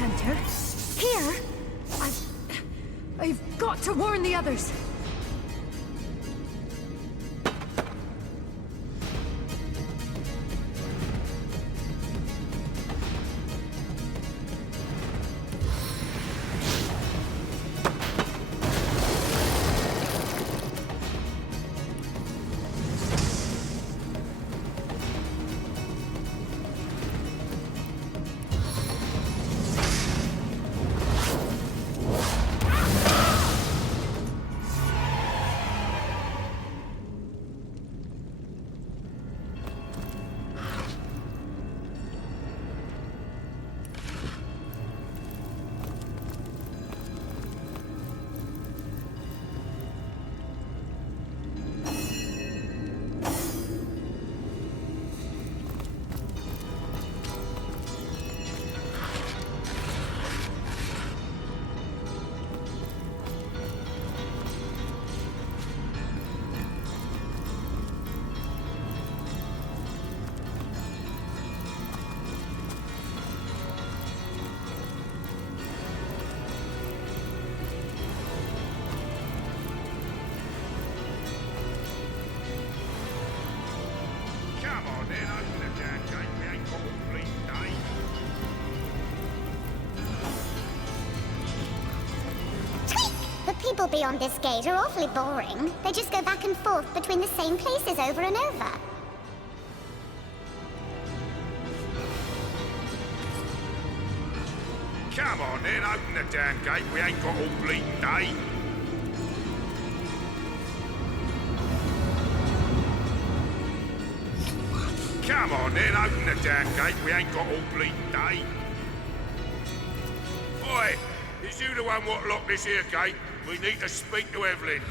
center. Here? I've got to warn the others. People beyond this gate are awfully boring. They just go back and forth between the same places over and over. Come on then, open the damn gate. We ain't got all bleeding day. Come on then, open the damn gate. We ain't got all bleeding day. Oi! Is you the one what locked this here gate? We need to speak to Evelyn.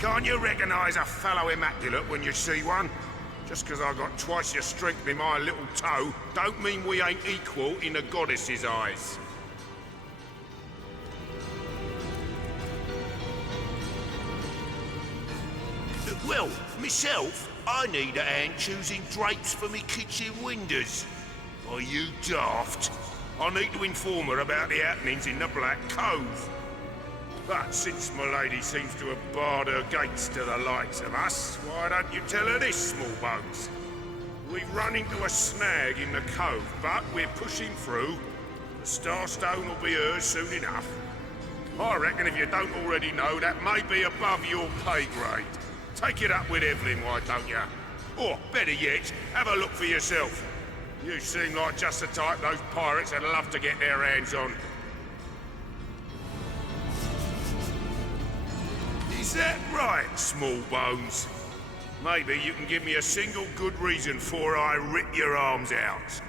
Can't you recognise a fellow immaculate when you see one? Just 'cause I got twice your strength in my little toe, don't mean we ain't equal in the goddess's eyes. Well, myself, I need a hand choosing drapes for me kitchen windows. Are you daft? I need to inform her about the happenings in the Black Cove. But since my lady seems to have barred her gates to the likes of us, why don't you tell her this, small bones? We've run into a snag in the cove, but we're pushing through. The Starstone will be hers soon enough. I reckon if you don't already know, that may be above your pay grade. Take it up with Evelyn, why don't you? Or, better yet, have a look for yourself. You seem like just the type those pirates would love to get their hands on. Is that right, small bones? Maybe you can give me a single good reason for I rip your arms out.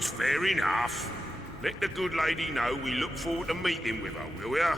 Fair enough. Let the good lady know we look forward to meeting with her, will ya?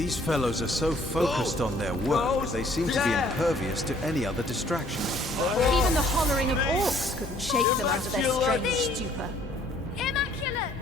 These fellows are so focused on their work, they seem to be impervious to any other distraction. Even the hollering of orcs couldn't shake them out of their strange stupor. Immaculate!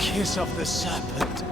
Kiss of the serpent.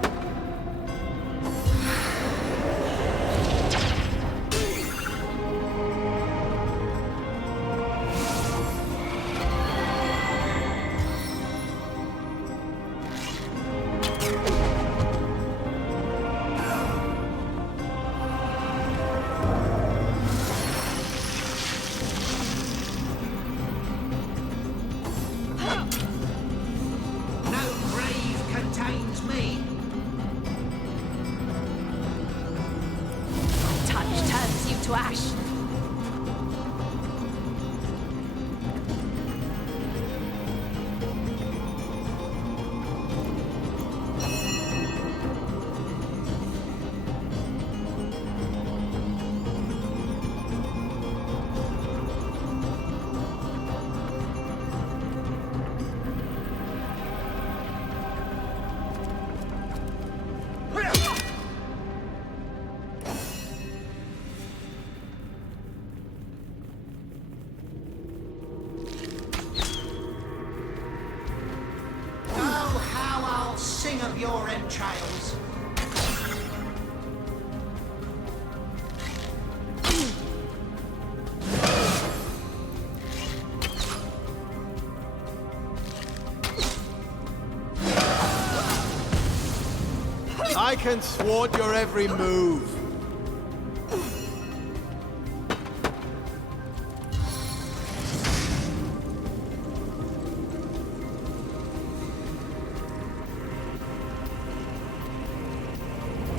your entrails. I can thwart your every move.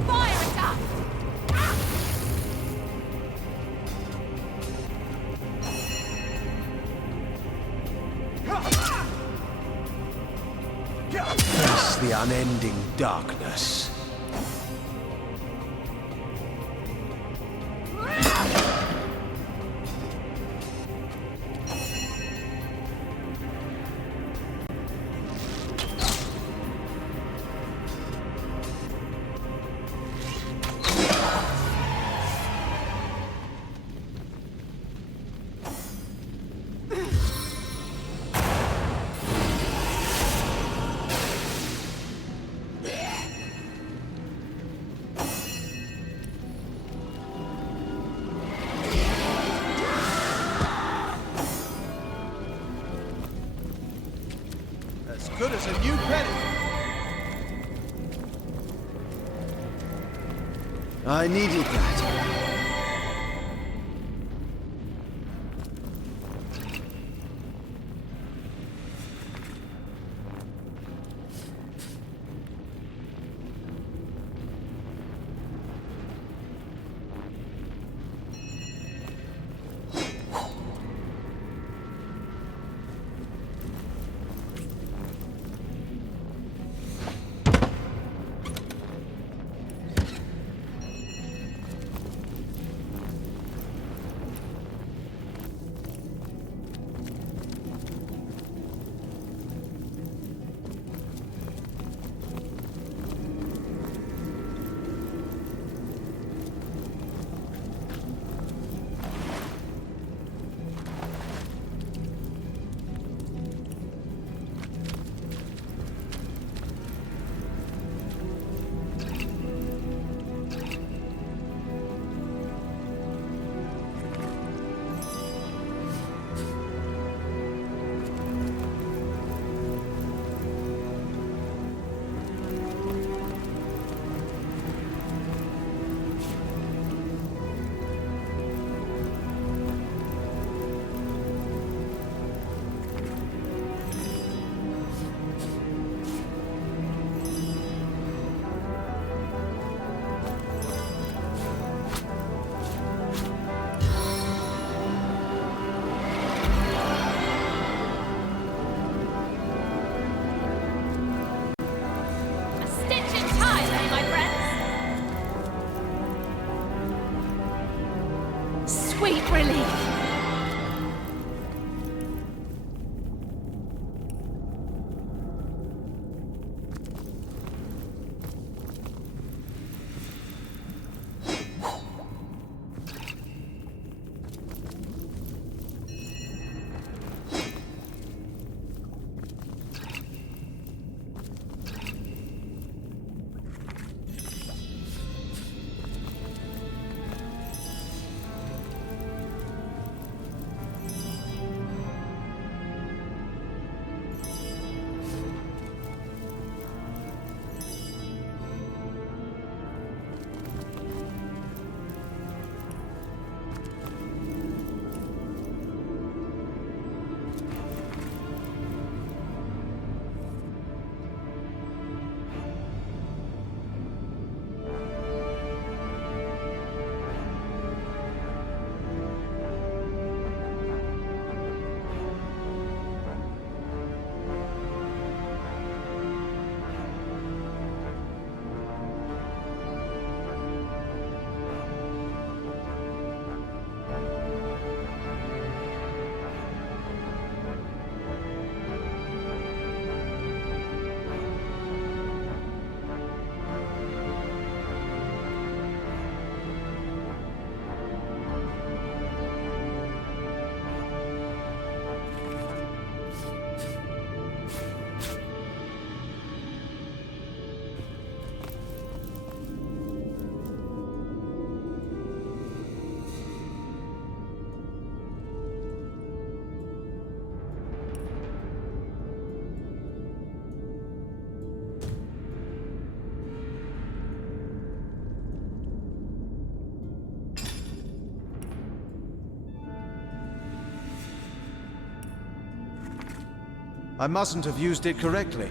Fire attack! Face the unending darkness. As good as a new penny. I needed that. A stitch in time, eh, my friends? Sweet relief. I mustn't have used it correctly.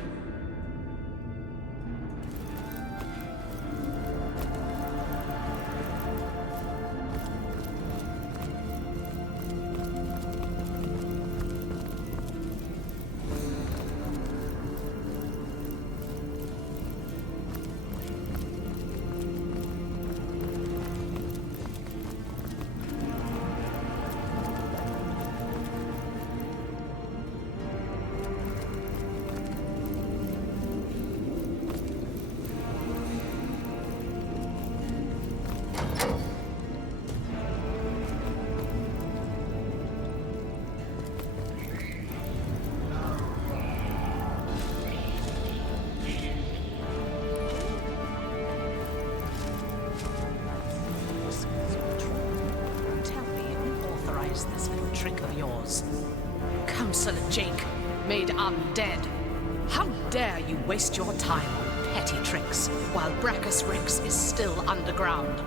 This little trick of yours. Counselor Jake, made undead. How dare you waste your time on petty tricks while Brackus Rex is still underground?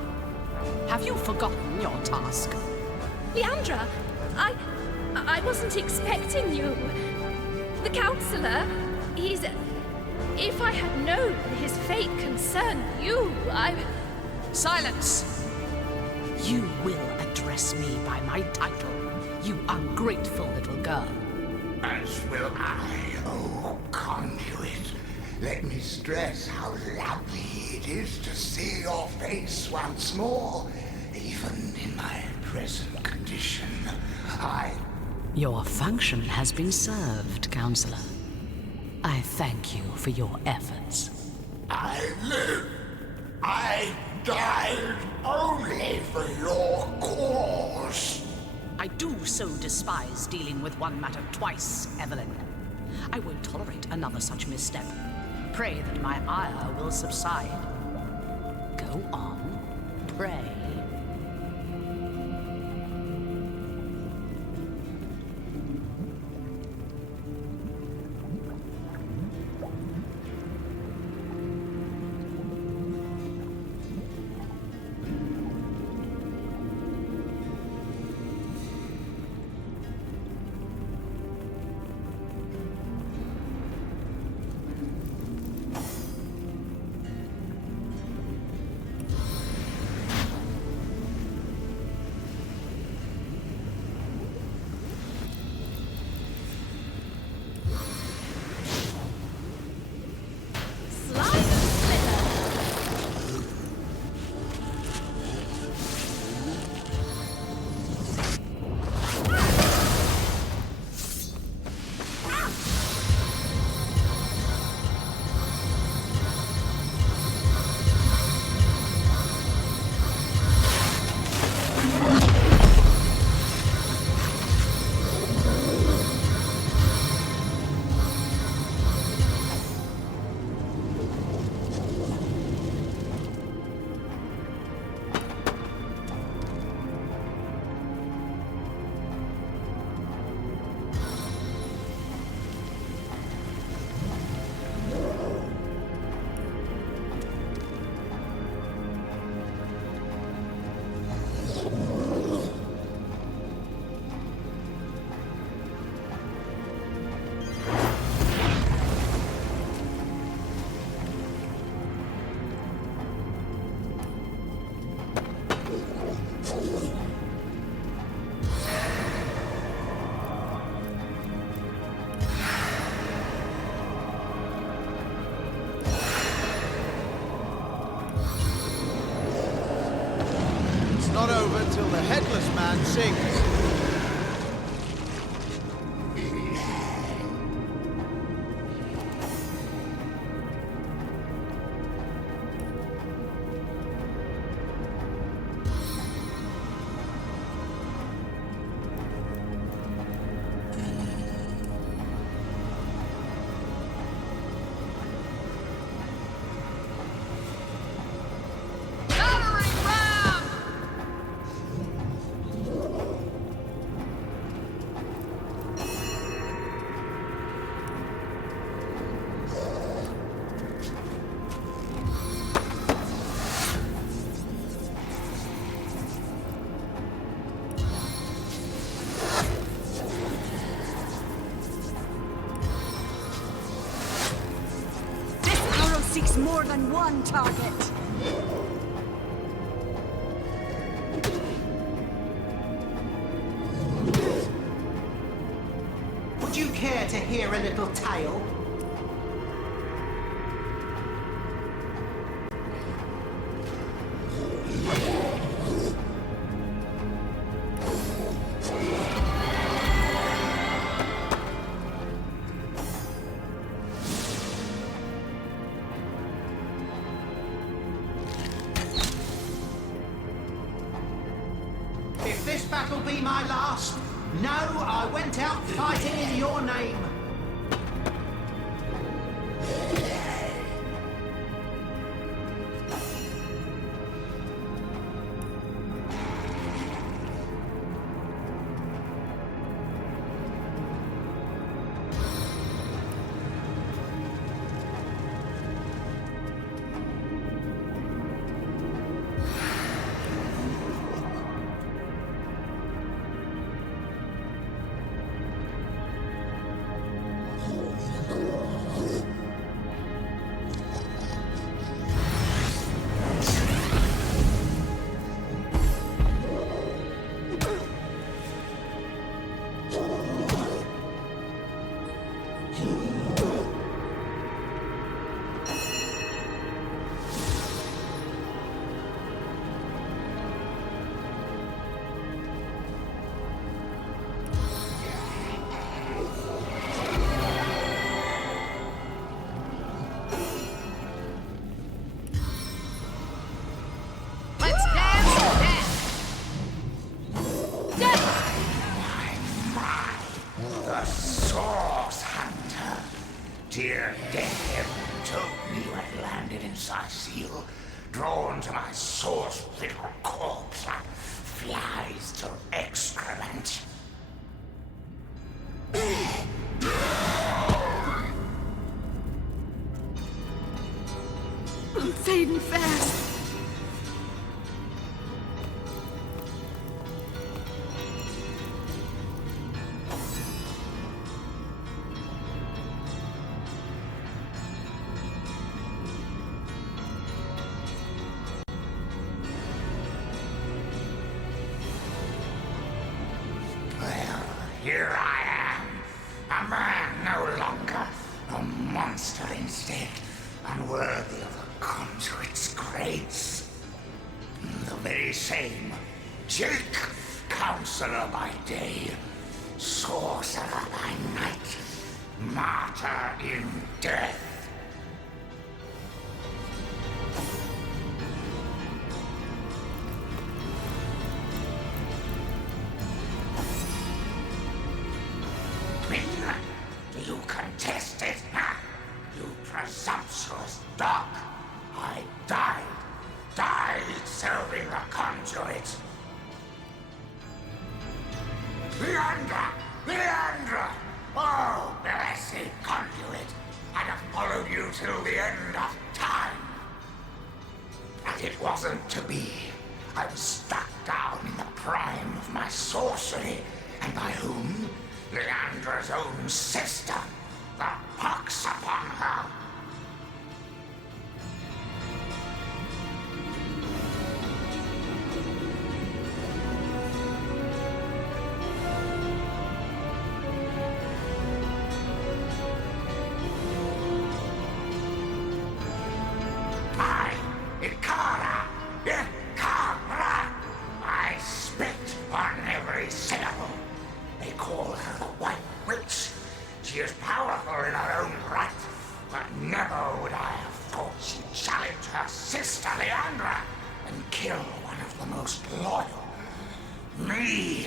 Have you forgotten your task? Leandra, I wasn't expecting you. The counselor, he's... If I had known his fate concerned you, Silence! You will address me by my title, you ungrateful little girl. As will I, oh conduit. Let me stress how lovely it is to see your face once more, even in my present condition. Your function has been served, Counselor. I thank you for your efforts. I live. I died only for your cause. I do so despise dealing with one matter twice, Evelyn. I won't tolerate another such misstep. Pray that my ire will subside. Go on, pray. Not over till the headless man sings. more than one target. Would you care to hear a little tale? If this battle be my last, no, I went out fighting in your name. Dear death told me you had landed in Sicile, drawn to my source-riddled corpse like flies to excrement. I'm fading fast. Here I am, a man no longer, a monster instead, unworthy of the conduit's grace. The very same Jake, counselor by day, sorcerer by night, martyr in death. You contest it, huh? You presumptuous dog. I died serving the conduit. Leandra! Oh, blessed conduit. I'd have followed you till the end of time. But it wasn't to be. I was struck down in the prime of my sorcery, and by whom? Leandra's own sister. The pox upon her. I spit on every syllable. They call her the White Witch. She is powerful in her own right, but never would I have thought she'd challenge her sister Leandra and kill one of the most loyal. Me.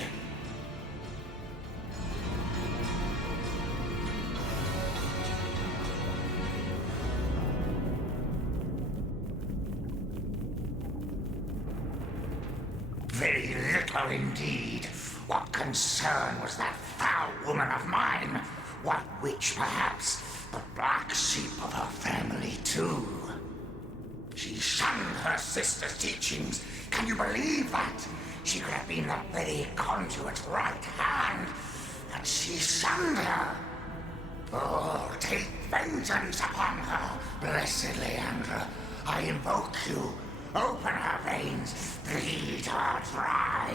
Very little indeed. What concern was that foul woman of mine? White Witch, perhaps, but black sheep of her family, too. She shunned her sister's teachings. Can you believe that? She could have been the very conduit's right hand, but she shunned her. Oh, take vengeance upon her, blessed Leandra. I invoke you. Open her veins, bleed her dry.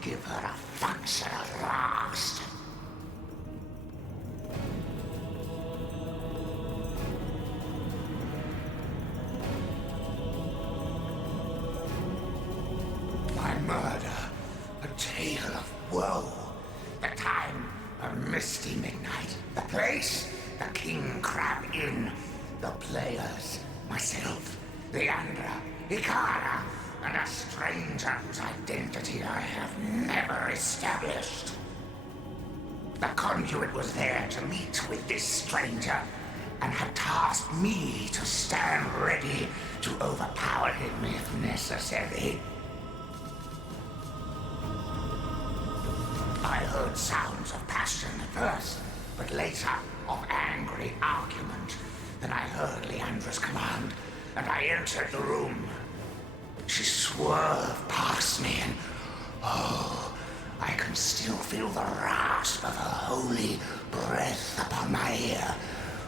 Give her a function at last. My murder, a tale of woe. The time, a misty midnight. The place, the King Crab Inn. The players, myself, Leandra, Ikara, and a stranger whose identity I have never established. The conduit was there to meet with this stranger, and had tasked me to stand ready to overpower him if necessary. I heard sounds of passion at first, but later of angry argument. Then I heard Leandra's command, and I entered the room. She swerved past me, and oh, I can still feel the rasp of her holy breath upon my ear.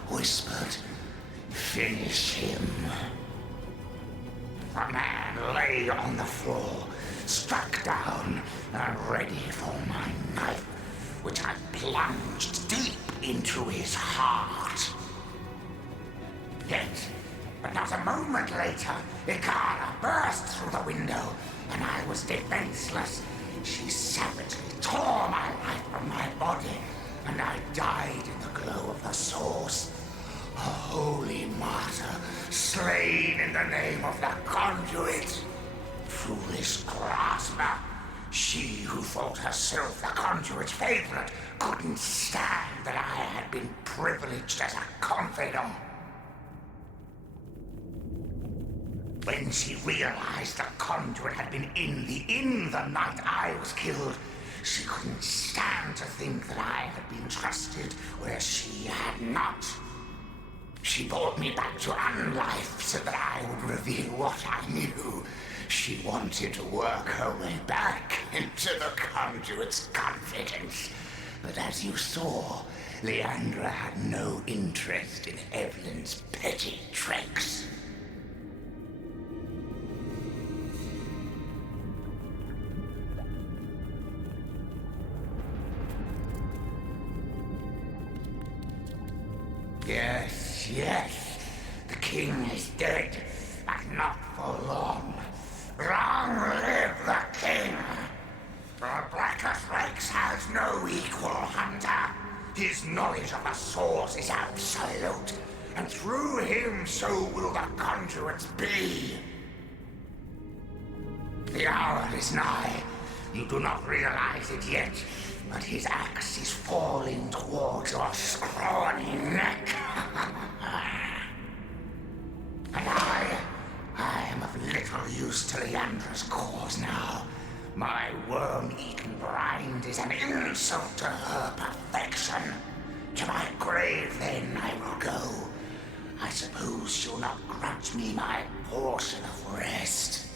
Whispered, "Finish him." The man lay on the floor, struck down, and ready for my knife, which I plunged deep into his heart. Yet, but not a moment later, Ikara burst through the window, and I was defenseless. She savagely tore my life from my body, and I died in the glow of the source. A holy martyr, slain in the name of the conduit. Foolish grasper. She who thought herself the conduit's favorite couldn't stand that I had been privileged as a confidant. When she realized the conduit had been in the inn the night I was killed, she couldn't stand to think that I had been trusted where she had not. She brought me back to unlife so that I would reveal what I knew. She wanted to work her way back into the conduit's confidence. But as you saw, Leandra had no interest in Evelyn's petty tricks. Yes, yes, the king is dead, but not for long. Long live the king! For Bracka's Rex has no equal hunter. His knowledge of the source is absolute, and through him so will the conduits be. The hour is nigh. You do not realize it yet, but his axe is falling towards your scrawny neck. And I am of little use to Leandra's cause now. My worm-eaten rind is an insult to her perfection. To my grave, then, I will go. I suppose she'll not grudge me my portion of rest.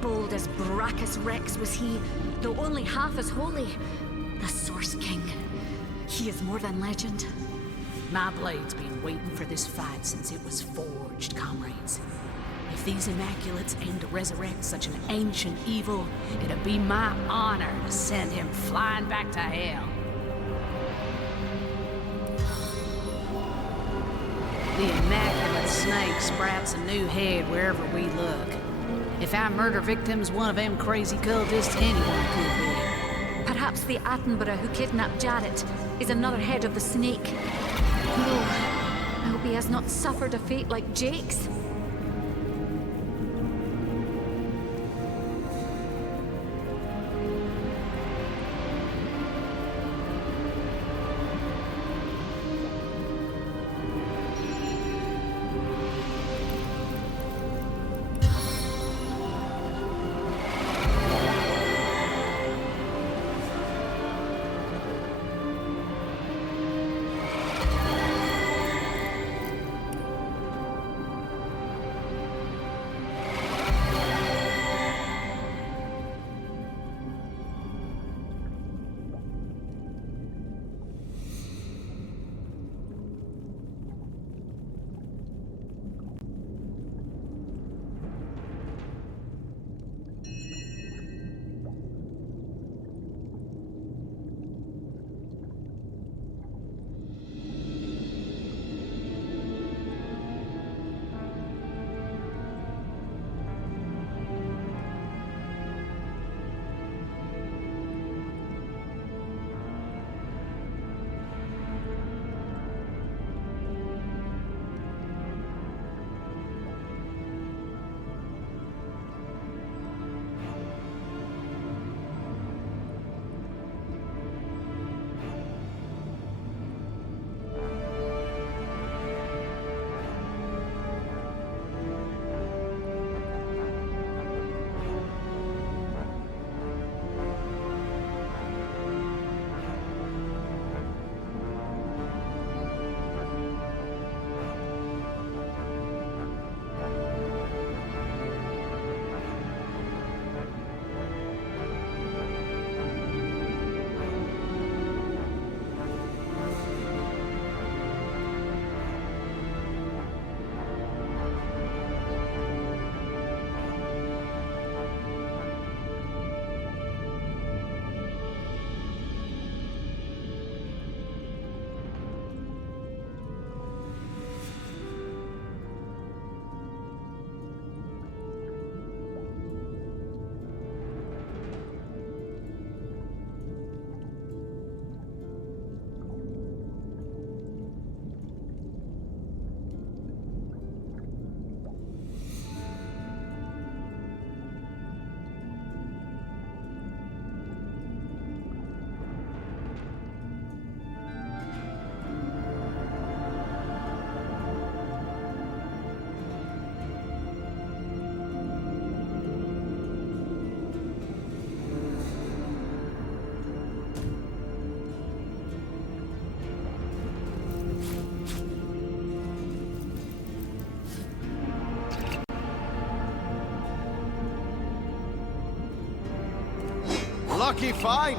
Bold as Brackus Rex was he, though only half as holy. The Source King. He is more than legend. My blade's been waiting for this fight since it was forged, comrades. If these Immaculates aim to resurrect such an ancient evil, it'd be my honor to send him flying back to hell. The Immaculate Snake sprouts a new head wherever we look. If our murder victim's one of them crazy cultists, anyone could be. Perhaps the Attenborough who kidnapped Jarrett is another head of the snake. No, I hope he has not suffered a fate like Jake's. Lucky find!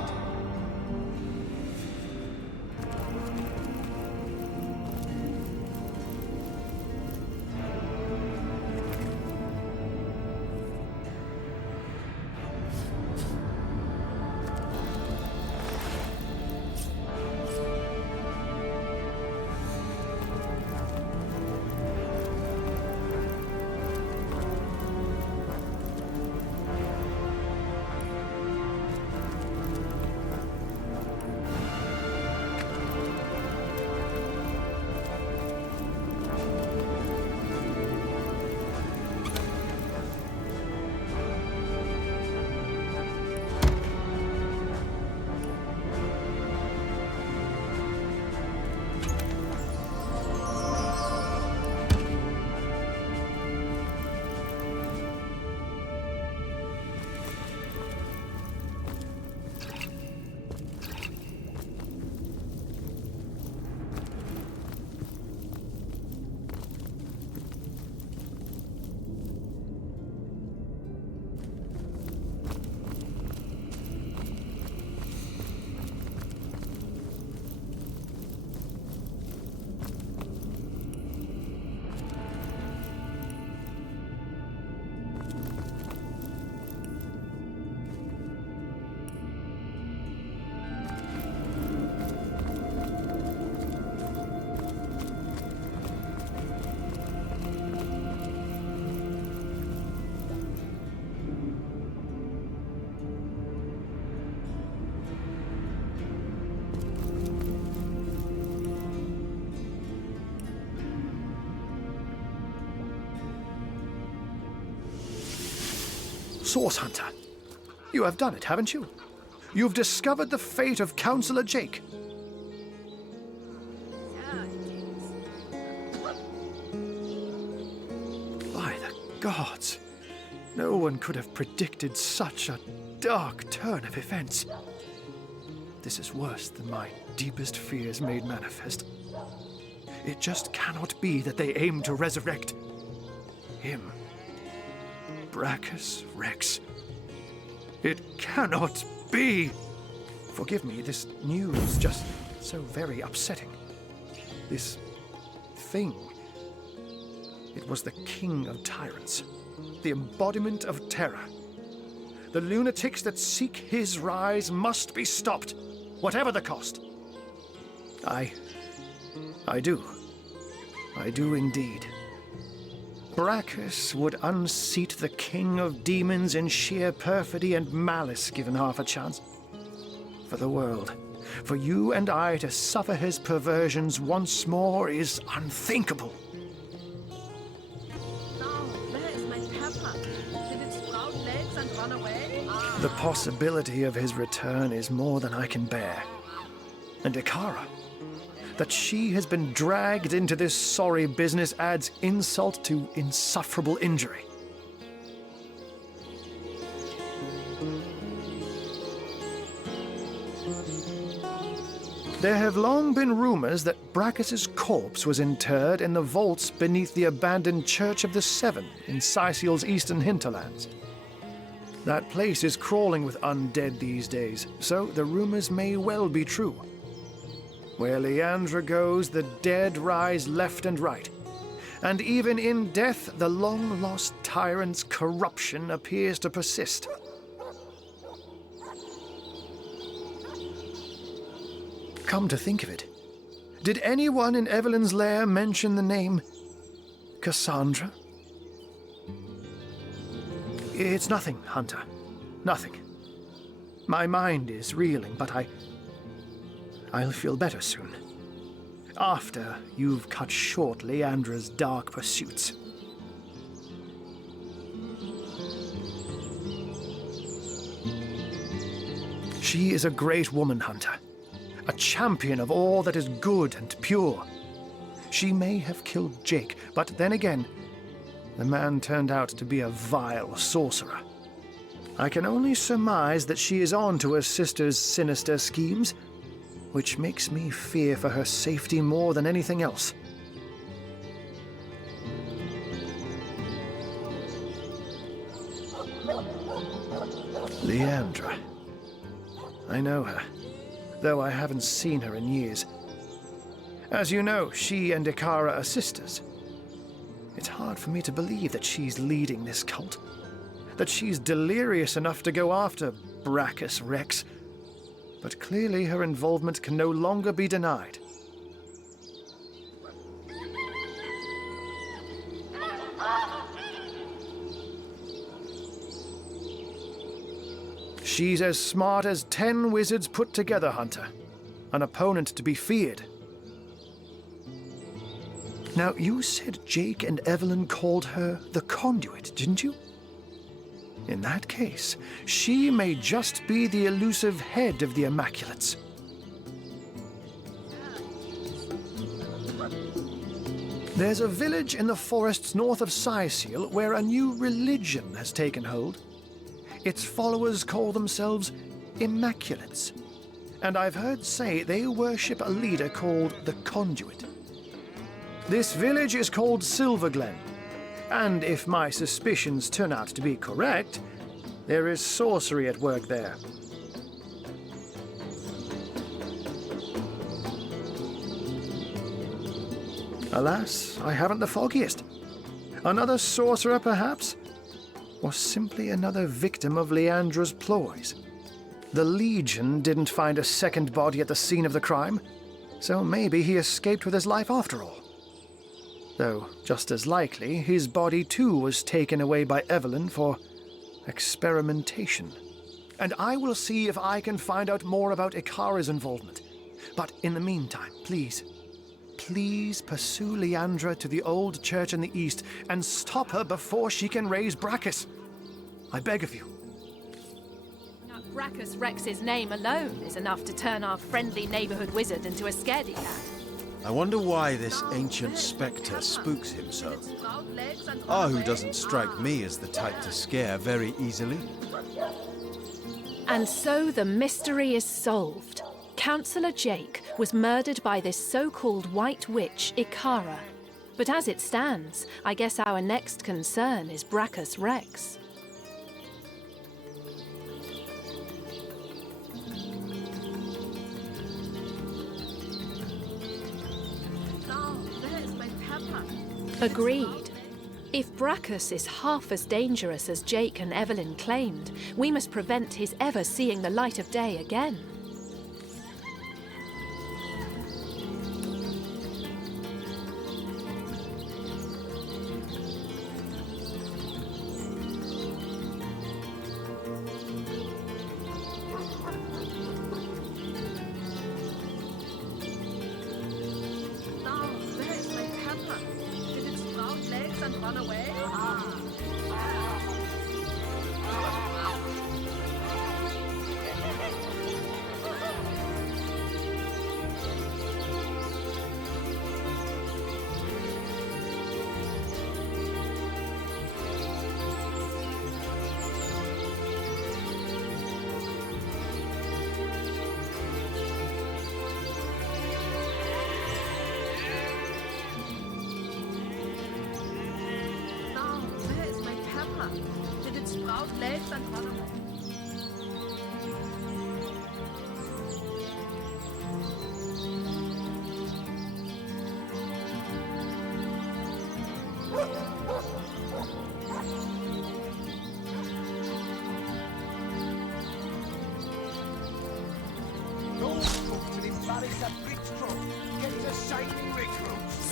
Source Hunter, you have done it, haven't you? You've discovered the fate of Counselor Jake. By the gods, no one could have predicted such a dark turn of events. This is worse than my deepest fears made manifest. It just cannot be that they aim to resurrect him. Brackus Rex. It cannot be! Forgive me, this news just so very upsetting. This thing. It was the king of tyrants, the embodiment of terror. The lunatics that seek his rise must be stopped, whatever the cost. I do. I do indeed. Brackus would unseat the king of demons in sheer perfidy and malice given half a chance. For the world, for you and I to suffer his perversions once more is unthinkable. The possibility of his return is more than I can bear. And Ikara, that she has been dragged into this sorry business adds insult to insufferable injury. There have long been rumors that Brackus's corpse was interred in the vaults beneath the abandoned Church of the Seven in Sicil's eastern hinterlands. That place is crawling with undead these days, so the rumors may well be true. Where Leandra goes, the dead rise left and right. And even in death, the long-lost tyrant's corruption appears to persist. Come to think of it, did anyone in Evelyn's lair mention the name Cassandra? It's nothing, Hunter. Nothing. My mind is reeling, but I'll feel better soon. After you've cut short Leandra's dark pursuits. She is a great woman, Hunter. A champion of all that is good and pure. She may have killed Jake, but then again, the man turned out to be a vile sorcerer. I can only surmise that she is on to her sister's sinister schemes, which makes me fear for her safety more than anything else. Leandra. I know her, though I haven't seen her in years. As you know, she and Ikara are sisters. It's hard for me to believe that she's leading this cult, that she's delirious enough to go after Brackus Rex. But clearly her involvement can no longer be denied. She's as smart as 10 wizards put together, Hunter. An opponent to be feared. Now, you said Jake and Evelyn called her the Conduit, didn't you? In that case, she may just be the elusive head of the Immaculates. There's a village in the forests north of Sicil where a new religion has taken hold. Its followers call themselves Immaculates, and I've heard say they worship a leader called the Conduit. This village is called Silverglen, and if my suspicions turn out to be correct, there is sorcery at work there. Alas, I haven't the foggiest. Another sorcerer, perhaps? Or simply another victim of Leandra's ploys? The Legion didn't find a second body at the scene of the crime, so maybe he escaped with his life after all. Though, just as likely, his body too was taken away by Evelyn for experimentation. And I will see if I can find out more about Ikara's involvement. But in the meantime, please pursue Leandra to the old church in the east and stop her before she can raise Brackus. I beg of you. Now, Brackus Rex's name alone is enough to turn our friendly neighborhood wizard into a scaredy cat. I wonder why this ancient spectre spooks him so. Ahu doesn't strike me as the type to scare very easily. And so the mystery is solved. Councillor Jake was murdered by this so-called White Witch, Ikara. But as it stands, I guess our next concern is Brackus Rex. Agreed. If Brackus is half as dangerous as Jake and Evelyn claimed, we must prevent his ever seeing the light of day again.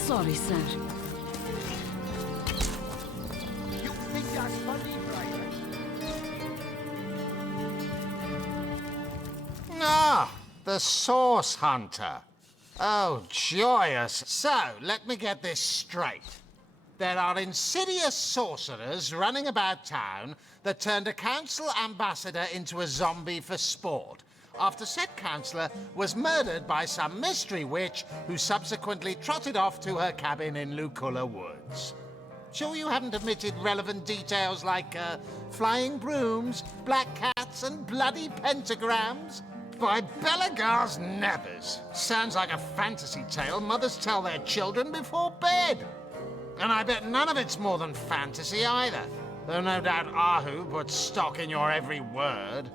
Sorry, sir. You think that's funny, Brian? Ah, the Source Hunter. Oh, joyous. So, let me get this straight. There are insidious sorcerers running about town that turned a council ambassador into a zombie for sport, after said councillor was murdered by some mystery witch who subsequently trotted off to her cabin in Luculla Woods. Sure you haven't omitted relevant details like flying brooms, black cats, and bloody pentagrams? By Belagar's Nevers. Sounds like a fantasy tale mothers tell their children before bed. And I bet none of it's more than fantasy either, though no doubt Ahu puts stock in your every word.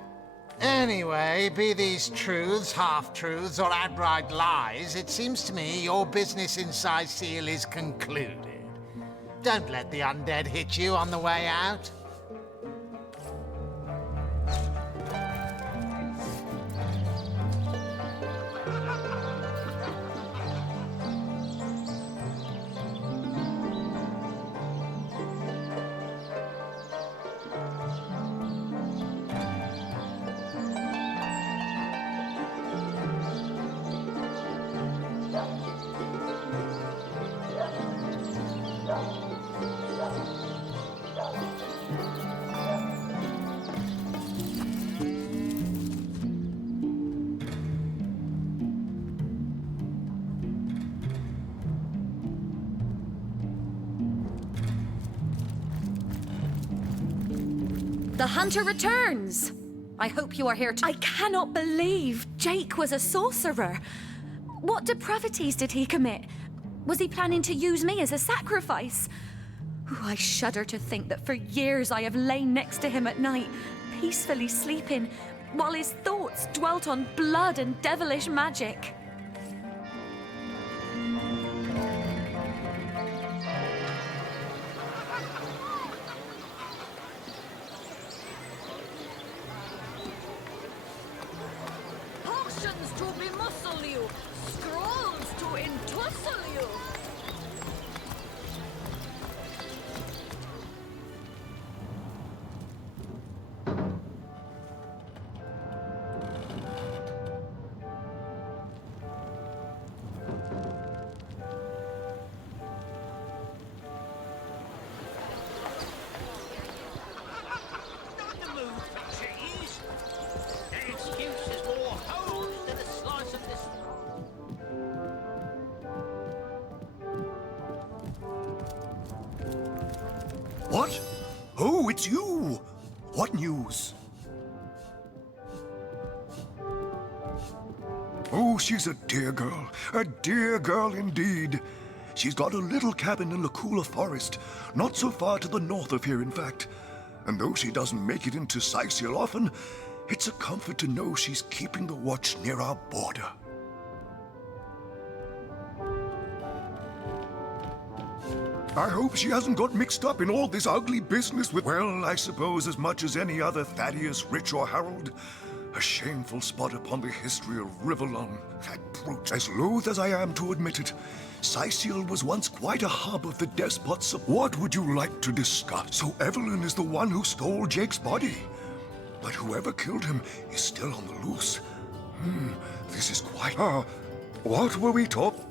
Anyway, be these truths, half-truths, or outright lies, it seems to me your business in Seal is concluded. Don't let the undead hit you on the way out. The hunter returns! I hope you are here to— I cannot believe Jake was a sorcerer. What depravities did he commit? Was he planning to use me as a sacrifice? Ooh, I shudder to think that for years I have lain next to him at night, peacefully sleeping, while his thoughts dwelt on blood and devilish magic. Potions to bemuscle you, scrolls to entussle you. Not the mood for cheese. An excuse is more holes than a slice of this. What? Oh, it's you! What news? Oh, she's a dear girl indeed. She's got a little cabin in the cooler forest, not so far to the north of here, in fact. And though she doesn't make it into Seal often, it's a comfort to know she's keeping the watch near our border. I hope she hasn't got mixed up in all this ugly business with, well, I suppose as much as any other Thaddeus, Rich, or Harold. A shameful spot upon the history of Rivellon, that brute. As loath as I am to admit it, Seal was once quite a hub of the despots of— What would you like to discuss? So Evelyn is the one who stole Jake's body. But whoever killed him is still on the loose. This is quite— what were we talking—